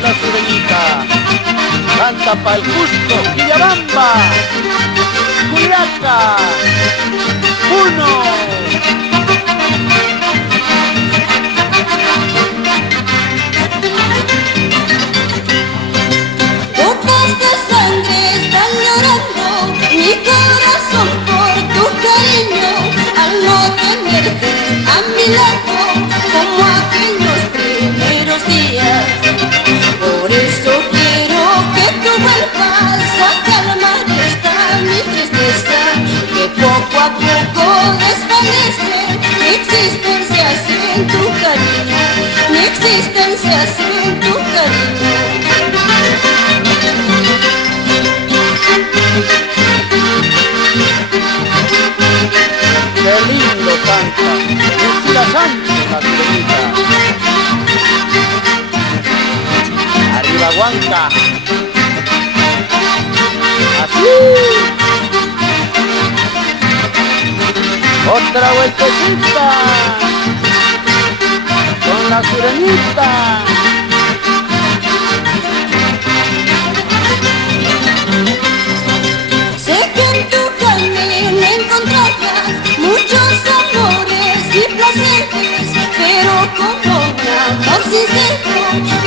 de la Sureñita. Canta pa' el Cusco, Quillabamba, Culiaca, Puno. Gotas de sangre están llorando mi corazón por tu cariño, al no tenerte a mi lado como aquellos primeros días. Por eso quiero que tú vuelvas a calmar esta mi tristeza, que poco a poco desvanece mi existencia sin tu cariño, mi existencia sin tu cariño. Qué lindo canta, Lucila Sánchez, la Sureñita. Arriba Huanca. Así. Otra vueltecita con la Sureñita. Sé que en tu camino encontrarás muchos amores y placeres, pero como un amor sincero,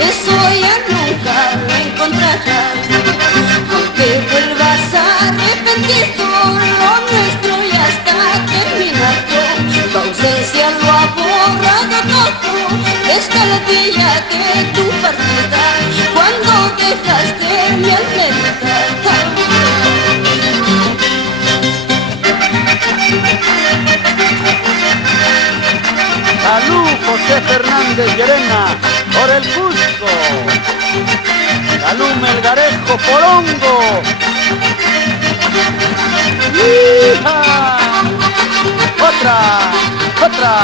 eso ya nunca lo encontrarás. Aunque vuelvas a arrepentirte, lo nuestro ya está terminado. Tu ausencia lo ha borrado todo desde el día de tu partida, cuando dejaste mi almerita. Salud, José Fernández Llerena, por el Cusco. Salud, Melgarejo Porongo. ¡Hija! Otra.